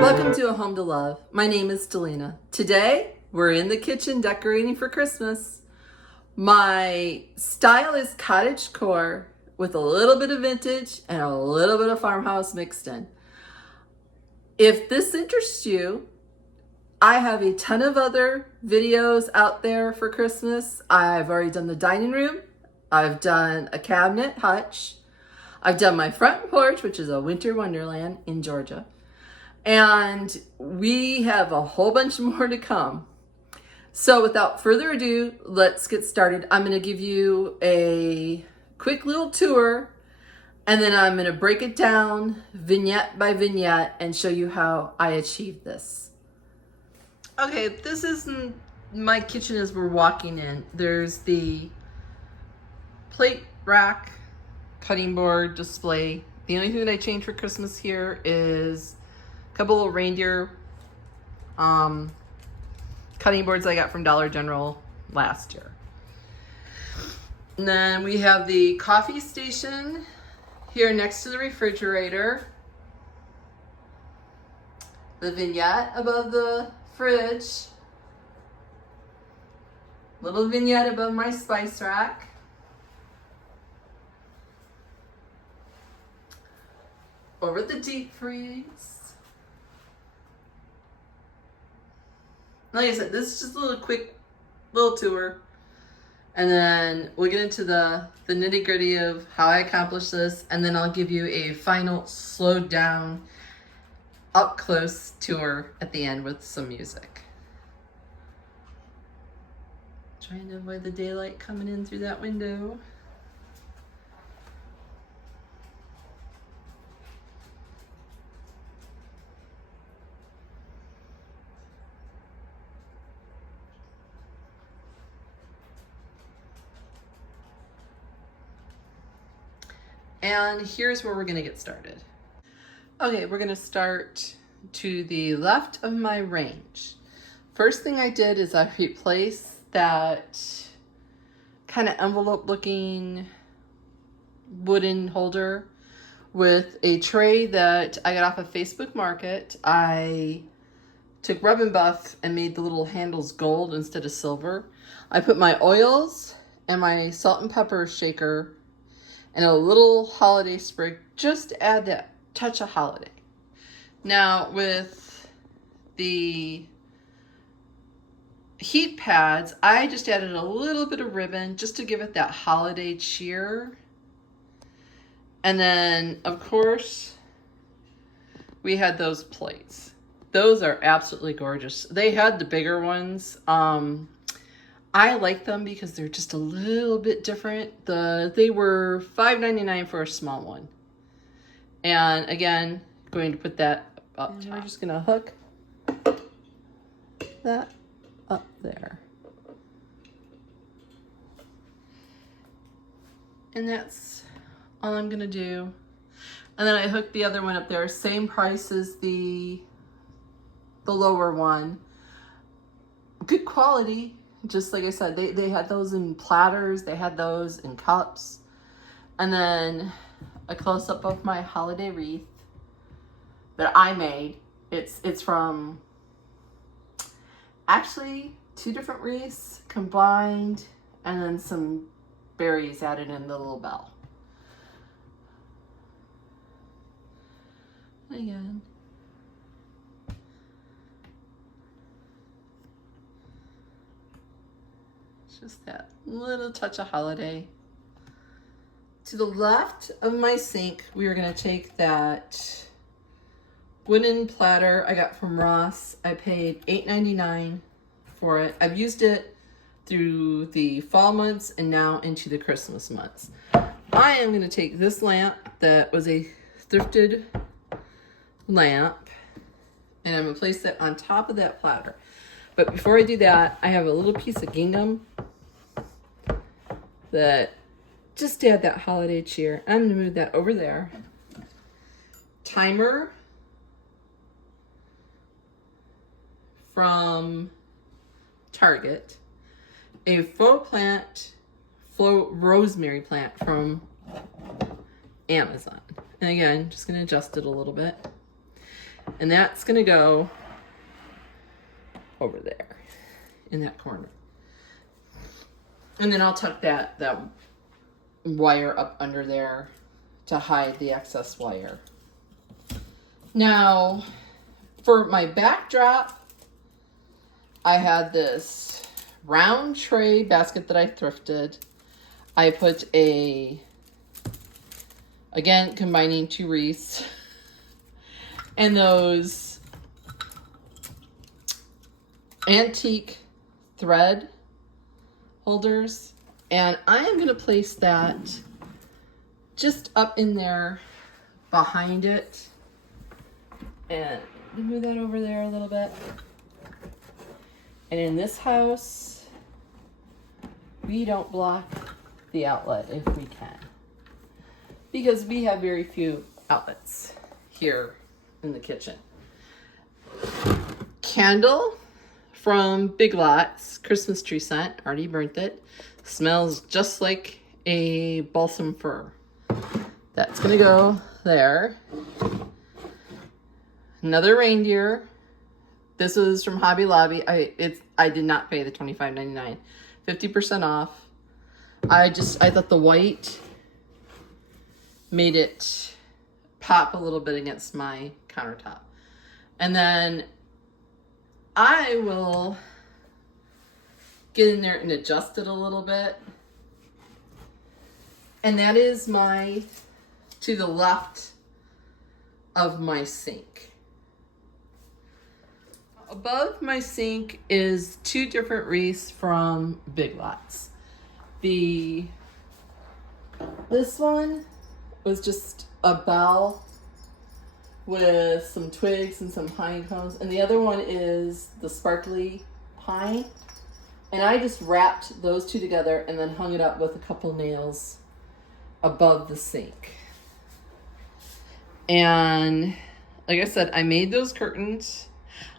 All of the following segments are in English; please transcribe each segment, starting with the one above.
Welcome to A Home to Love. My name is Delina. Today, we're in the kitchen decorating for Christmas. My style is cottage core with a little bit of vintage and a little bit of farmhouse mixed in. If this interests you, I have a ton of other videos out there for Christmas. I've already done the dining room. I've done a cabinet hutch. I've done my front porch, which is a winter wonderland in Georgia. And we have a whole bunch more to come. So without further ado, let's get started. I'm going to give you a quick little tour, and then I'm going to break it down vignette by vignette and show you how I achieved this. Okay, this is my kitchen as we're walking in. There's the plate rack, cutting board display. The only thing that I changed for Christmas here is a couple of reindeer cutting boards I got from Dollar General last year. And then we have the coffee station here next to the refrigerator. The vignette above the fridge. Little vignette above my spice rack. Over the deep freeze. Like I said, this is just a little quick little tour. And then we'll get into the nitty gritty of how I accomplished this. And then I'll give you a final slowed down, up close tour at the end with some music. Trying to avoid the daylight coming in through that window. And here's where we're gonna get started. Okay, we're gonna start to the left of my range. First thing I did is I replaced that kind of envelope looking wooden holder with a tray that I got off of Facebook Market. I took rub and buff and made the little handles gold instead of silver. I put my oils and my salt and pepper shaker and a little holiday sprig just to add that touch of holiday. Now with the heat pads, I just added a little bit of ribbon just to give it that holiday cheer. And then of course we had those plates. Those are absolutely gorgeous. They had the bigger ones. I like them because they're just a little bit different. They were $5.99 for a small one. And again, going to put that up top. We're just gonna hook that up there. And that's all I'm gonna do. And then I hooked the other one up there. Same price as the lower one. Good quality. Just like I said, they had those in platters, they had those in cups. And then a close-up of my holiday wreath that I made. It's from actually 2 different wreaths combined and then some berries added in the little bell. Again. Just that little touch of holiday. To the left of my sink, we are going to take that wooden platter I got from Ross. I paid $8.99 for it. I've used it through the fall months and now into the Christmas months. I am going to take this lamp that was a thrifted lamp and I'm going to place it on top of that platter. But before I do that, I have a little piece of gingham that just to add that holiday cheer. I'm gonna move that over there. Timer from Target. A faux rosemary plant from Amazon. And again, just gonna adjust it a little bit. And that's gonna go over there in that corner. And then I'll tuck that wire up under there to hide the excess wire. Now, for my backdrop, I had this round tray basket that I thrifted. I put again, combining two wreaths, and those antique thread holders. And I am going to place that just up in there behind it. And move that over there a little bit. And in this house, we don't block the outlet if we can, because we have very few outlets here in the kitchen. Candle from Big Lots, Christmas tree scent, already burnt it. Smells just like a balsam fir. That's gonna go there. Another reindeer. This was from Hobby Lobby. I did not pay the $25.99. 50% off. I thought the white made it pop a little bit against my countertop. And then I will get in there and adjust it a little bit. And that is to the left of my sink. Above my sink is two different wreaths from Big Lots. This one was just a bell with some twigs and some pine cones, and the other one is the sparkly pine. And I just wrapped those two together and then hung it up with a couple nails above the sink. And like I said, I made those curtains.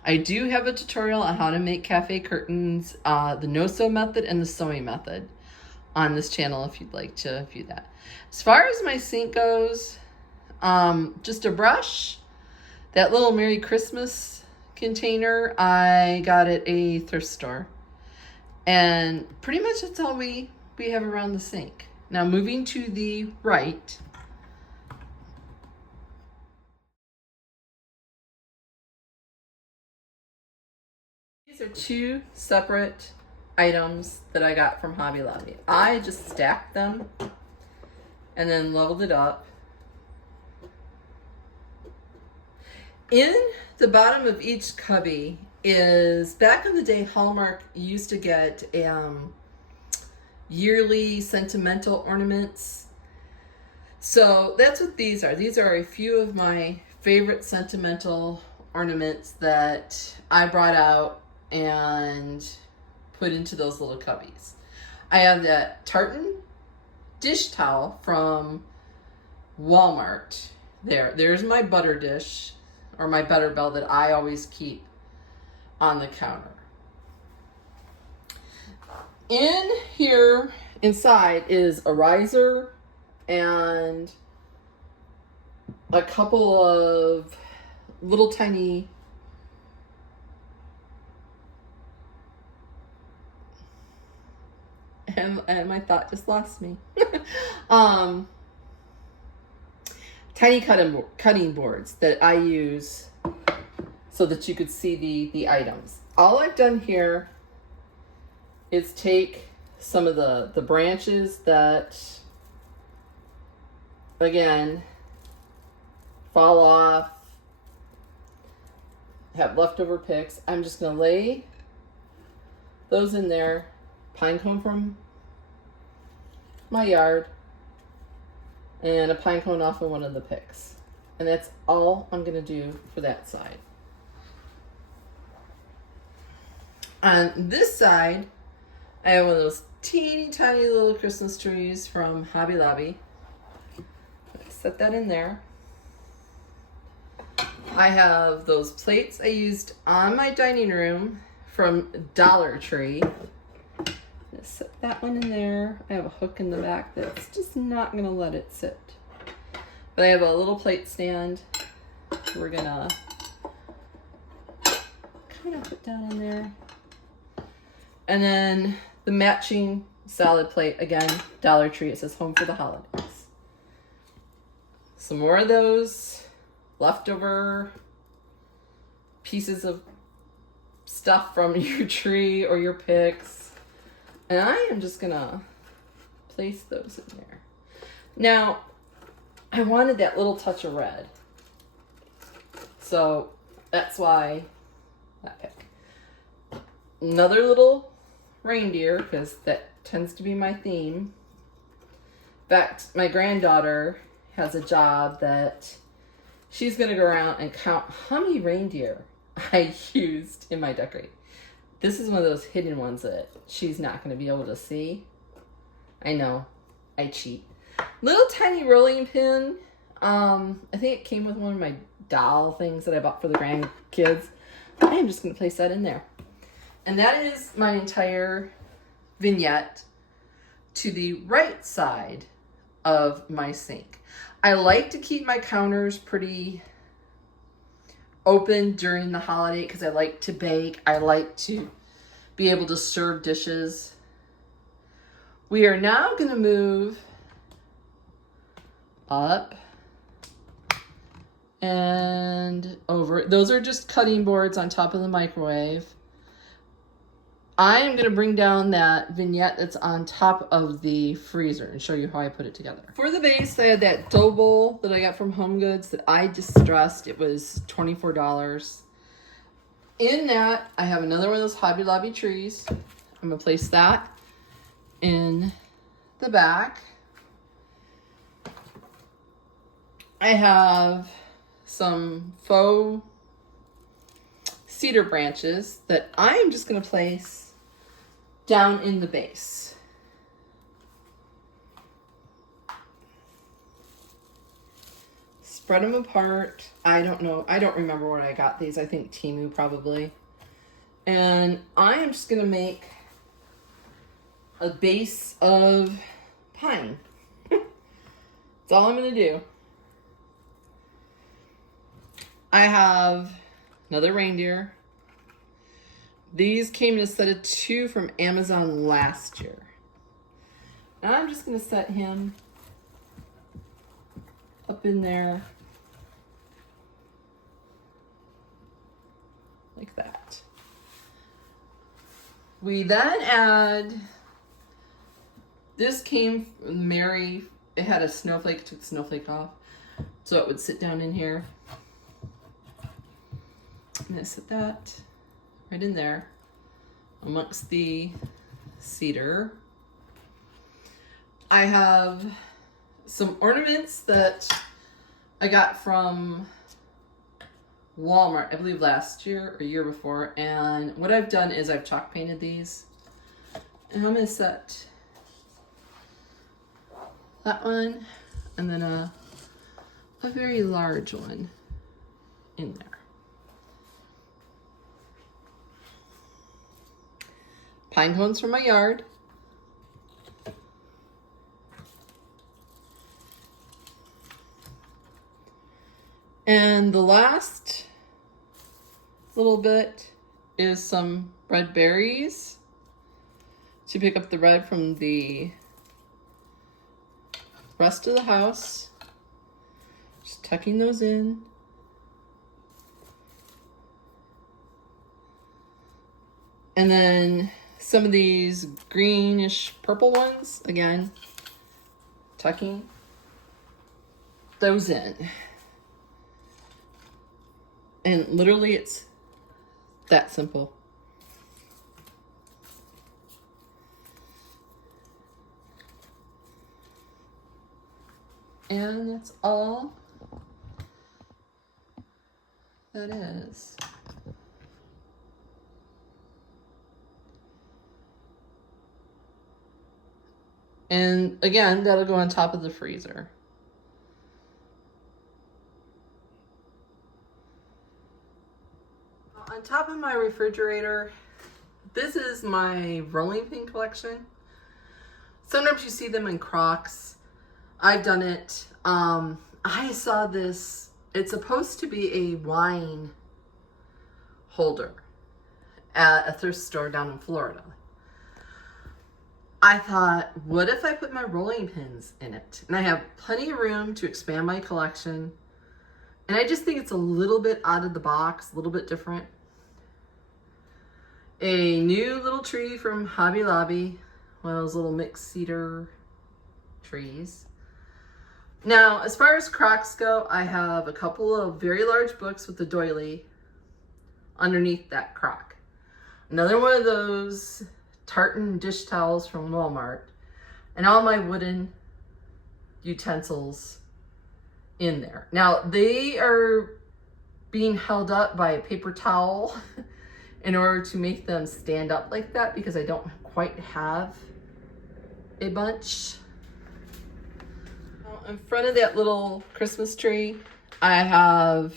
I do have a tutorial on how to make cafe curtains, the no-sew method and the sewing method on this channel if you'd like to view that. As far as my sink goes, just a brush, that little Merry Christmas container, I got at a thrift store. And pretty much that's all we have around the sink. Now moving to the right, these are two separate items that I got from Hobby Lobby. I just stacked them and then leveled it up. In the bottom of each cubby is, back in the day, Hallmark used to get yearly sentimental ornaments. So that's what these are. These are a few of my favorite sentimental ornaments that I brought out and put into those little cubbies. I have that tartan dish towel from Walmart. There's my butter dish, or my butter bell, that I always keep on the counter. In here, inside, is a riser and a couple of little tiny and my thought just lost me. Tiny cutting boards that I use so that you could see the items. All I've done here is take some of the branches that, again, fall off, have leftover picks. I'm just going to lay those in there. Pine cone from my yard, and a pine cone off of one of the picks. And that's all I'm going to do for that side. On this side, I have one of those teeny tiny little Christmas trees from Hobby Lobby. Set that in there. I have those plates I used on my dining room from Dollar Tree. Set that one in there. I have a hook in the back that's just not going to let it sit. But I have a little plate stand. We're going to gonna put down in there. And then the matching salad plate, again, Dollar Tree. It says home for the holidays. Some more of those leftover pieces of stuff from your tree or your picks. And I am just gonna place those in there. Now, I wanted that little touch of red. So that's why that pick. Another little reindeer, because that tends to be my theme. In fact, my granddaughter has a job that she's going to go around and count how many reindeer I used in my decorating. This is one of those hidden ones that she's not going to be able to see. I know, I cheat. Little tiny rolling pin. I think it came with one of my doll things that I bought for the grandkids. I am just going to place that in there. And that is my entire vignette to the right side of my sink. I like to keep my counters pretty open during the holiday because I like to bake. I like to be able to serve dishes. We are now going to move up and over. Those are just cutting boards on top of the microwave. I am going to bring down that vignette that's on top of the freezer and show you how I put it together. For the base, I had that dough bowl that I got from Home Goods that I distressed. It was $24. In that, I have another one of those Hobby Lobby trees. I'm going to place that in the back. I have some faux cedar branches that I am just going to place down in the base. Spread them apart. I don't know. I don't remember where I got these. I think Temu probably. And I am just going to make a base of pine. That's all I'm going to do. I have another reindeer. These came in a set of 2 from Amazon last year. And I'm just going to set him up in there like that. We then add, this came from Mary. It had a snowflake, took the snowflake off, so it would sit down in here. I'm going to set that right in there amongst the cedar. I have some ornaments that I got from Walmart, I believe last year or year before. And what I've done is I've chalk painted these. And I'm going to set that one and then a very large one in there. Pine cones from my yard. And the last little bit is some red berries to pick up the red from the rest of the house. Just tucking those in. And then some of these greenish purple ones, again, tucking those in. And literally it's that simple. And that's all that is. And again, that'll go on top of the freezer. On top of my refrigerator, this is my rolling pin collection. Sometimes you see them in Crocs. I've done it. I saw this. It's supposed to be a wine holder. at a thrift store down in Florida. I thought, what if I put my rolling pins in it? And I have plenty of room to expand my collection. And I just think it's a little bit out of the box, a little bit different. A new little tree from Hobby Lobby, one of those little mixed cedar trees. Now, as far as crocks go, I have a couple of very large books with the doily underneath that crock. Another one of those tartan dish towels from Walmart, and all my wooden utensils in there. Now, they are being held up by a paper towel in order to make them stand up like that because I don't quite have a bunch. In front of that little Christmas tree, I have,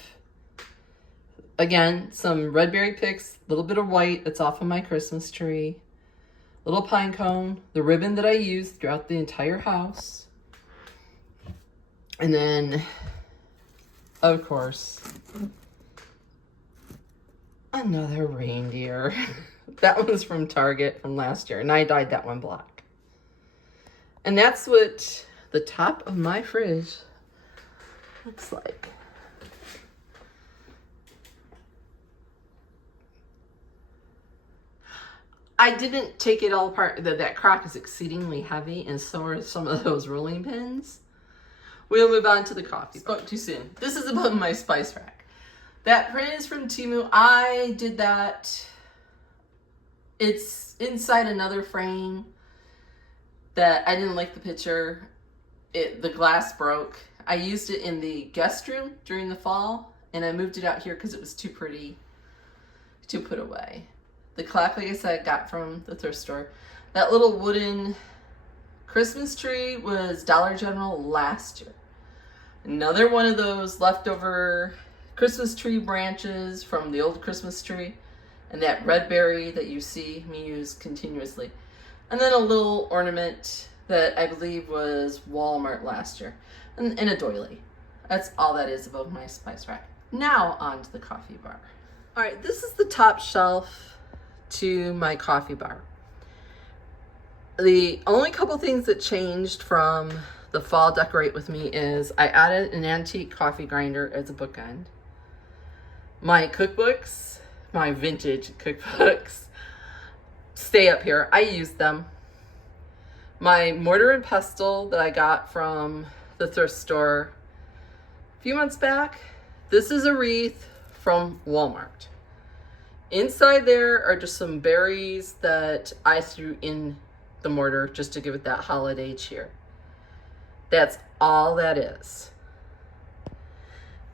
again, some red berry picks, a little bit of white that's off of my Christmas tree, little pine cone, the ribbon that I use throughout the entire house, and then, of course, another reindeer. That one's from Target from last year, and I dyed that one black. And that's what the top of my fridge looks like. I didn't take it all apart. That crock is exceedingly heavy, and so are some of those rolling pins. We'll move on to the coffee. Spoke too soon. This is above my spice rack. That print is from Temu. I did that. It's inside another frame that I didn't like the picture. The glass broke. I used it in the guest room during the fall, and I moved it out here because it was too pretty to put away. The clock, like I said, got from the thrift store. That little wooden Christmas tree was Dollar General last year. Another one of those leftover Christmas tree branches from the old Christmas tree, and that red berry that you see me use continuously. And then a little ornament that I believe was Walmart last year, and a doily. That's all that is above my spice rack. Now on to the coffee bar. All right, this is the top shelf to my coffee bar. The only couple things that changed from the fall decorate with me is I added an antique coffee grinder as a bookend. My cookbooks, my vintage cookbooks, stay up here. I use them. My mortar and pestle that I got from the thrift store a few months back. This is a wreath from Walmart. Inside there are just some berries that I threw in the mortar just to give it that holiday cheer. That's all that is.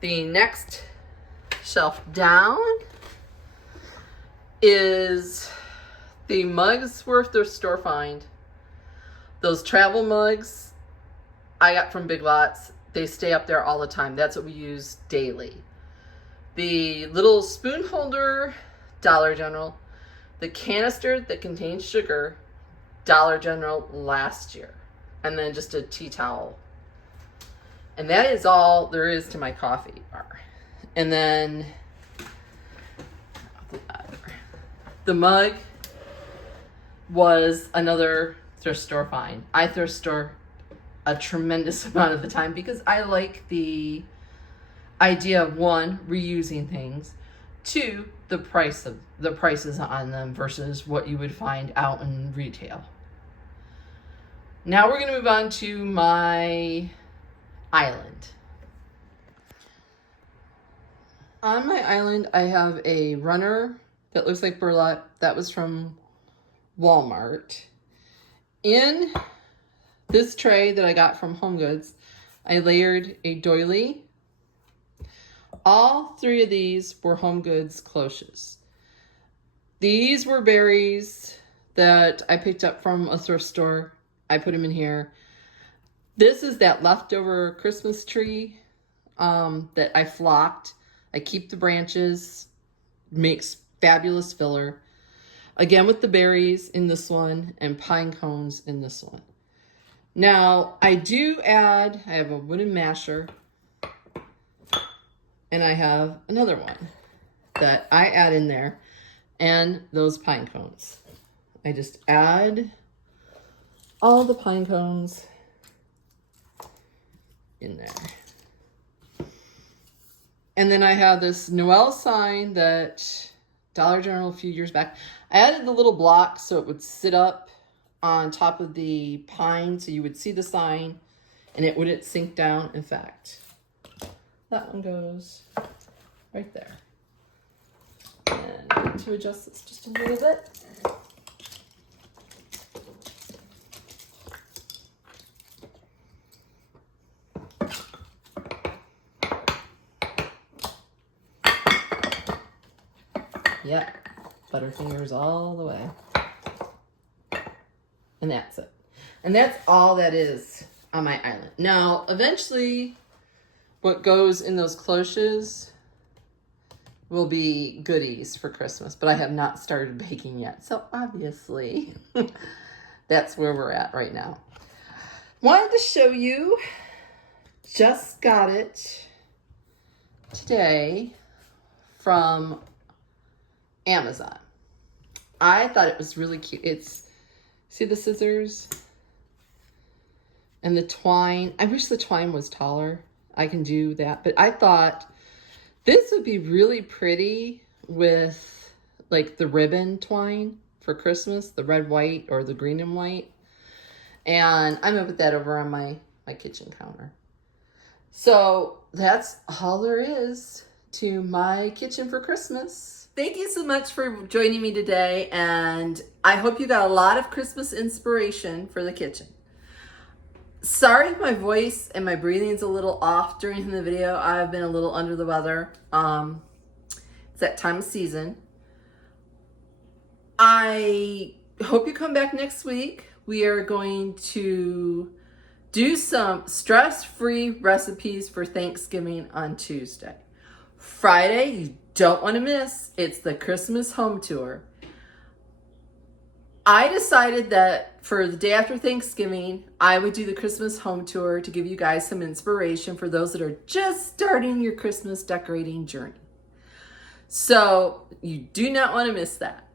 The next shelf down is the mugs were a thrift store find. Those travel mugs I got from Big Lots. They stay up there all the time. That's what we use daily. The little spoon holder, Dollar General. The canister that contains sugar, Dollar General last year. And then just a tea towel. And that is all there is to my coffee bar. And then the mug was another thrift store find. I thrift store a tremendous amount of the time because I like the idea of, one, reusing things, two, the prices on them versus what you would find out in retail. Now we're going to move on to my island. On my island, I have a runner that looks like burlap. That was from Walmart. In this tray that I got from Home Goods, I layered a doily. All three of these were Home Goods cloches. These were berries that I picked up from a thrift store. I put them in here. This is that leftover Christmas tree that I flocked. I keep the branches, makes fabulous filler. Again with the berries in this one and pine cones in this one. Now I do add, I have a wooden masher and I have another one that I add in there. and those pine cones. I just add all the pine cones in there. And then I have this Noel sign that Dollar General a few years back. I added the little block so it would sit up on top of the pine so you would see the sign and it wouldn't sink down. In fact, that one goes right there. And I need to adjust this just a little bit. Yep, Butterfingers all the way. And that's it. And that's all that is on my island. Now, eventually, what goes in those cloches will be goodies for Christmas, but I have not started baking yet. So obviously, that's where we're at right now. Wanted to show you, just got it today from Amazon. I thought it was really cute. It's, see the scissors and the twine. I wish the twine was taller. I can do that, but I thought this would be really pretty with like the ribbon twine for Christmas, the red, white, or the green and white. And I'm gonna put that over on my kitchen counter. So that's all there is to my kitchen for Christmas. Thank you so much for joining me today, and I hope you got a lot of Christmas inspiration for the kitchen. Sorry if my voice and my breathing is a little off during the video. I've been a little under the weather. It's that time of season. I hope you come back next week. We are going to do some stress-free recipes for Thanksgiving on Tuesday. Friday, you don't want to miss. It's the Christmas home tour. I decided that for the day after Thanksgiving, I would do the Christmas home tour to give you guys some inspiration for those that are just starting your Christmas decorating journey. So you do not want to miss that.